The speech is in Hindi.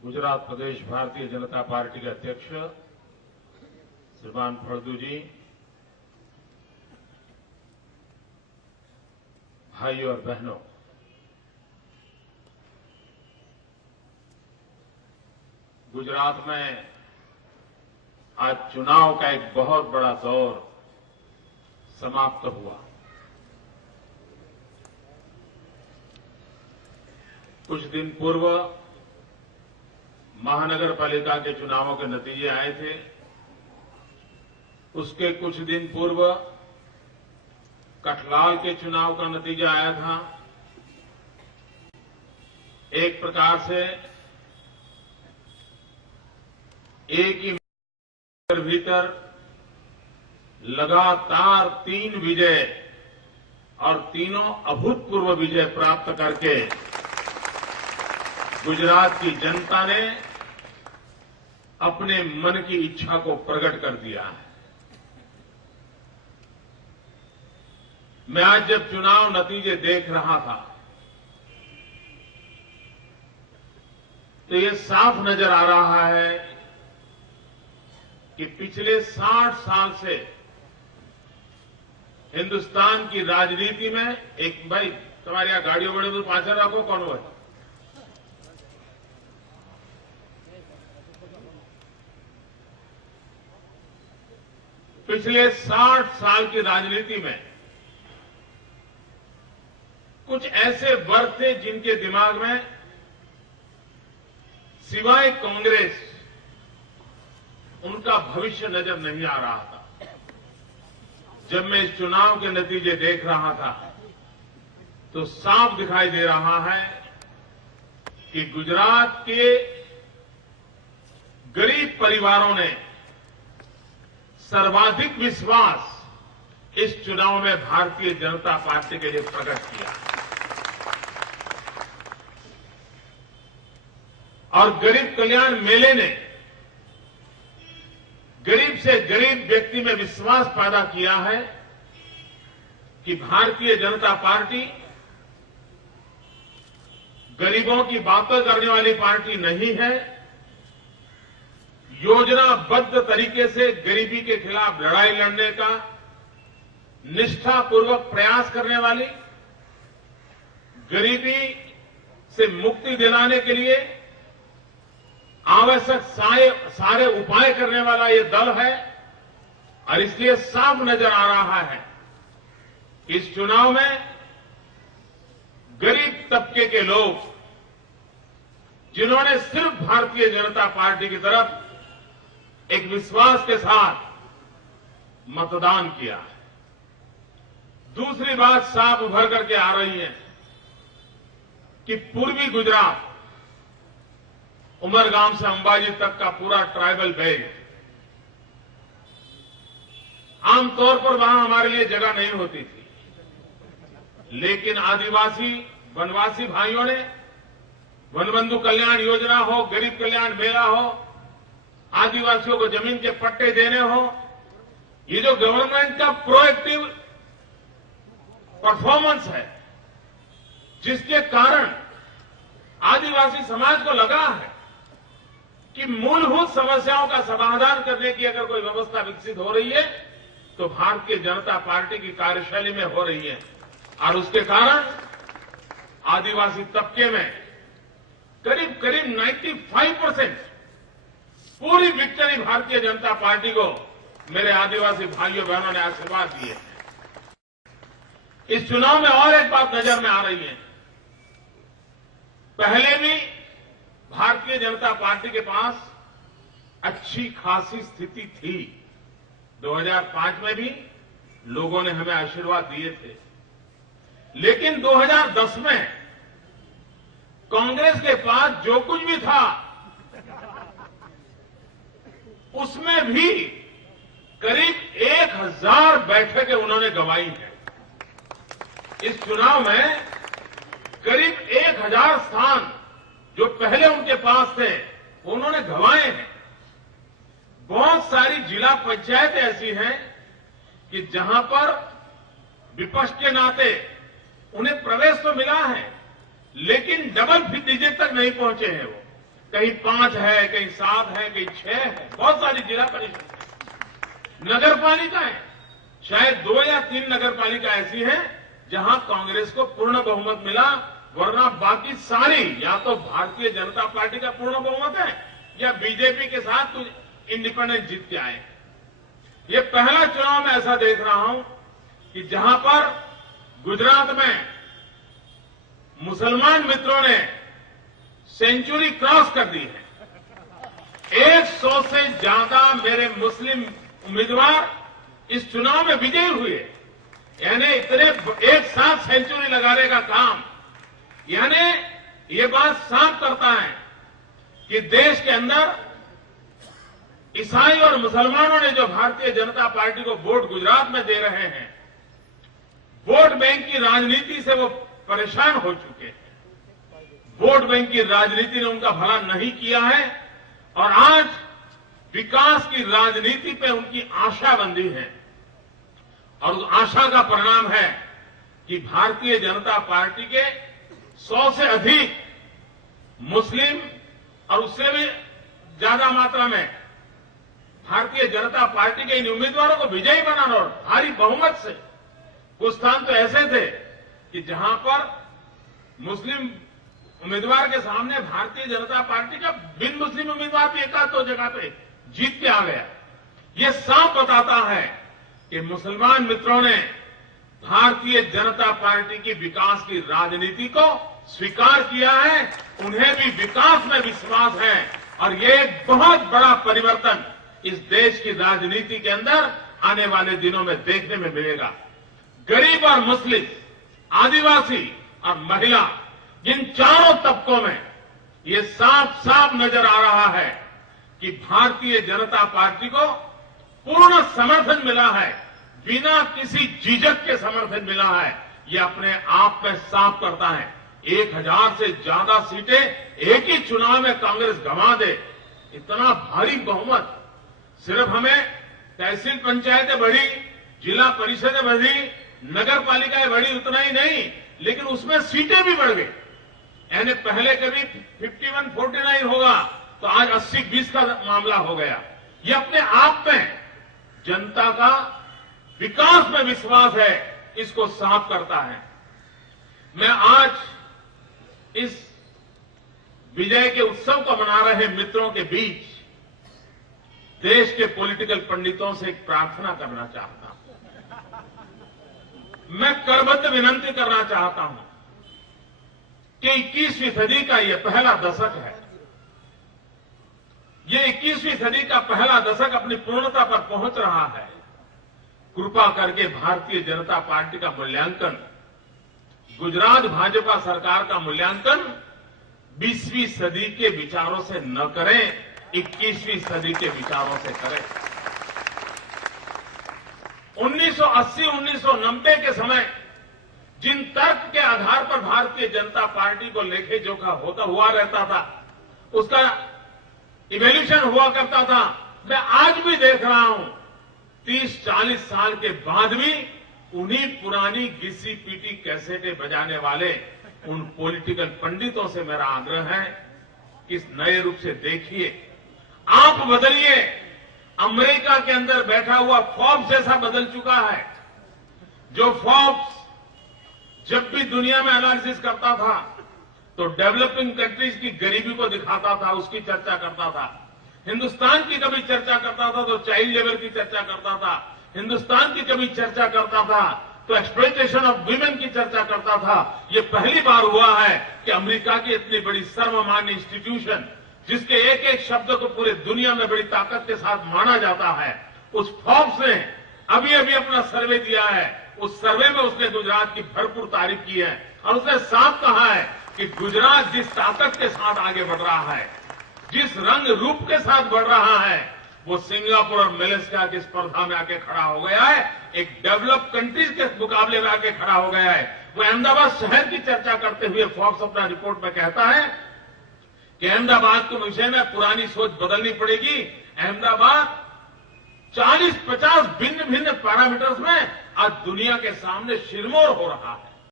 गुजरात प्रदेश भारतीय जनता पार्टी के अध्यक्ष श्रीमान फळदू जी, भाइयों और बहनों, गुजरात में आज चुनाव का एक बहुत बड़ा दौर समाप्त हुआ। कुछ दिन पूर्व महानगर पालिका के चुनावों के नतीजे आए थे। उसके कुछ दिन पूर्व कठलाल के चुनाव का नतीजा आया था। एक प्रकार से एक ही भीतर लगातार 3 विजय और तीनों अभूतपूर्व विजय प्राप्त करके गुजरात की जनता ने अपने मन की इच्छा को प्रकट कर दिया है। मैं आज जब चुनाव नतीजे देख रहा था तो ये साफ नजर आ रहा है कि पिछले 60 साल से हिंदुस्तान की राजनीति में एक भाई तुम्हारी यहाँ गाड़ियों बड़े में पाछड़ रखो, कौन हुआ? पिछले 60 साल की राजनीति में कुछ ऐसे वर्ग थे जिनके दिमाग में सिवाय कांग्रेस उनका भविष्य नजर नहीं आ रहा था। जब मैं इस चुनाव के नतीजे देख रहा था तो साफ दिखाई दे रहा है कि गुजरात के गरीब परिवारों ने सर्वाधिक विश्वास इस चुनाव में भारतीय जनता पार्टी के लिए प्रकट किया और गरीब कल्याण मेले ने गरीब से गरीब व्यक्ति में विश्वास पैदा किया है कि भारतीय जनता पार्टी गरीबों की बातें करने वाली पार्टी नहीं है, योजनाबद्ध तरीके से गरीबी के खिलाफ लड़ाई लड़ने का निष्ठापूर्वक प्रयास करने वाली, गरीबी से मुक्ति दिलाने के लिए आवश्यक सारे उपाय करने वाला ये दल है। और इसलिए साफ नजर आ रहा है इस चुनाव में गरीब तबके के लोग जिन्होंने सिर्फ भारतीय जनता पार्टी की तरफ एक विश्वास के साथ मतदान किया है। दूसरी बात साफ उभर करके आ रही है कि पूर्वी गुजरात, उमरगाम से अंबाजी तक का पूरा ट्राइबल बेल्ट, आमतौर पर वहां हमारे लिए जगह नहीं होती थी, लेकिन आदिवासी वनवासी भाइयों ने वनबंधु कल्याण योजना हो, गरीब कल्याण मेला हो, आदिवासियों को जमीन के पट्टे देने हो, ये जो गवर्नमेंट का प्रोएक्टिव परफॉर्मेंस है जिसके कारण आदिवासी समाज को लगा है कि मूलभूत समस्याओं का समाधान करने की अगर कोई व्यवस्था विकसित हो रही है तो भारतीय जनता पार्टी की कार्यशैली में हो रही है। और उसके कारण आदिवासी तबके में करीब करीब 95% पूरी विक्ट्री भारतीय जनता पार्टी को मेरे आदिवासी भाइयों बहनों ने आशीर्वाद दिए। इस चुनाव में और एक बात नजर में आ रही है, पहले भी भारतीय जनता पार्टी के पास अच्छी खासी स्थिति थी। 2005 में भी लोगों ने हमें आशीर्वाद दिए थे, लेकिन 2010 में कांग्रेस के पास जो कुछ भी था उसमें भी करीब 1000 बैठकें उन्होंने गंवाई हैं। इस चुनाव में करीब 1000 स्थान जो पहले उनके पास थे उन्होंने गंवाए हैं। बहुत सारी जिला पंचायतें ऐसी हैं कि जहां पर विपक्ष के नाते उन्हें प्रवेश तो मिला है, लेकिन डबल डिजिट तक नहीं पहुंचे हैं वो। कहीं 5 है, कहीं 7 है, कहीं 6 है, बहुत सारी जिला परिषद है, नगर पालिका है, शायद 2 या 3 नगर पालिका ऐसी हैं जहां कांग्रेस को पूर्ण बहुमत मिला, वरना बाकी सारी या तो भारतीय जनता पार्टी का पूर्ण बहुमत है या बीजेपी के साथ कुछ इंडिपेंडेंट जीत के आए। ये पहला चुनाव मैं ऐसा देख रहा हूं कि जहां पर गुजरात में मुसलमान मित्रों ने सेंचुरी क्रॉस कर दी है। 100 से ज्यादा मेरे मुस्लिम उम्मीदवार इस चुनाव में विजयी हुए, यानी इतने एक साथ सेंचुरी लगाने का काम, यानी ये बात साफ करता है कि देश के अंदर ईसाई और मुसलमानों ने जो भारतीय जनता पार्टी को वोट गुजरात में दे रहे हैं, वोट बैंक की राजनीति से वो परेशान हो चुके हैं। वोट बैंक की राजनीति ने उनका भला नहीं किया है और आज विकास की राजनीति पे उनकी आशा बंधी है और उस आशा का परिणाम है कि भारतीय जनता पार्टी के 100 से अधिक मुस्लिम और उससे भी ज्यादा मात्रा में भारतीय जनता पार्टी के इन उम्मीदवारों को विजयी बनाना और भारी बहुमत से, कुछ स्थान तो ऐसे थे कि जहां पर मुस्लिम उम्मीदवार के सामने भारतीय जनता पार्टी का बिन मुस्लिम उम्मीदवार भी एकाध दो जगह पे जीत के आ गया। ये साफ बताता है कि मुसलमान मित्रों ने भारतीय जनता पार्टी की विकास की राजनीति को स्वीकार किया है, उन्हें भी विकास में विश्वास है और ये एक बहुत बड़ा परिवर्तन इस देश की राजनीति के अंदर आने वाले दिनों में देखने में मिलेगा। गरीब और मुस्लिम, आदिवासी और महिला, इन चारों तबकों में ये साफ साफ नजर आ रहा है कि भारतीय जनता पार्टी को पूर्ण समर्थन मिला है, बिना किसी झिझक के समर्थन मिला है। ये अपने आप में साफ करता है 1000 से ज्यादा सीटें एक ही चुनाव में कांग्रेस गंवा दे, इतना भारी बहुमत। सिर्फ हमें तहसील पंचायतें बढ़ी, जिला परिषदें बढ़ी, नगर पालिकाएं बढ़ी, उतना ही नहीं, लेकिन उसमें सीटें भी बढ़ गई। यानी पहले कभी 51-49 होगा तो आज 80-20 का मामला हो गया। ये अपने आप में जनता का विकास में विश्वास है, इसको साफ करता है। मैं आज इस विजय के उत्सव को मना रहे मित्रों के बीच देश के पॉलिटिकल पंडितों से एक प्रार्थना करना चाहता हूं। मैं करबद्ध विनंती करना चाहता हूं कि 21वीं सदी का यह पहला दशक है। ये 21वीं सदी का पहला दशक अपनी पूर्णता पर पहुंच रहा है। कृपा करके भारतीय जनता पार्टी का मूल्यांकन, गुजरात भाजपा सरकार का मूल्यांकन 20वीं सदी के विचारों से न करें, 21वीं सदी के विचारों से करें। 1980-1990 के समय जिन तर्क के आधार पर भारतीय जनता पार्टी को लेखे जोखा होता हुआ रहता था, उसका इवोल्यूशन हुआ करता था, मैं आज भी देख रहा हूं 30-40 साल के बाद भी उन्हीं पुरानी घिसी पीटी कैसेटें बजाने वाले उन पॉलिटिकल पंडितों से मेरा आग्रह है कि इस नए रूप से देखिए, आप बदलिए। अमेरिका के अंदर बैठा हुआ फोर्ब्स जैसा बदल चुका है। जो फोर्ब्स जब भी दुनिया में एनालिसिस करता था तो डेवलपिंग कंट्रीज की गरीबी को दिखाता था, उसकी चर्चा करता था। हिंदुस्तान की कभी चर्चा करता था तो चाइल्ड लेबर की चर्चा करता था। हिंदुस्तान की कभी चर्चा करता था तो एक्सप्लॉयटेशन ऑफ वीमेन की चर्चा करता था। ये पहली बार हुआ है कि अमेरिका की इतनी बड़ी सर्वमान्य इंस्टीट्यूशन, जिसके एक एक शब्द को पूरे दुनिया में बड़ी ताकत के साथ माना जाता है, उस फोर्ब्स ने अभी अभी अपना सर्वे दिया है। उस सर्वे में उसने गुजरात की भरपूर तारीफ की है और उसने साफ कहा है कि गुजरात जिस ताकत के साथ आगे बढ़ रहा है, जिस रंग रूप के साथ बढ़ रहा है, वो सिंगापुर और मलेशिया की स्पर्धा में आके खड़ा हो गया है, एक डेवलप्ड कंट्रीज के मुकाबले में आके खड़ा हो गया है। वो अहमदाबाद शहर की चर्चा करते हुए फोर्ब्स अपना रिपोर्ट में कहता है कि अहमदाबाद के विषय में पुरानी सोच बदलनी पड़ेगी। अहमदाबाद 40-50 भिन्न भिन्न पैरामीटर्स में आज दुनिया के सामने शिरमौर हो रहा है।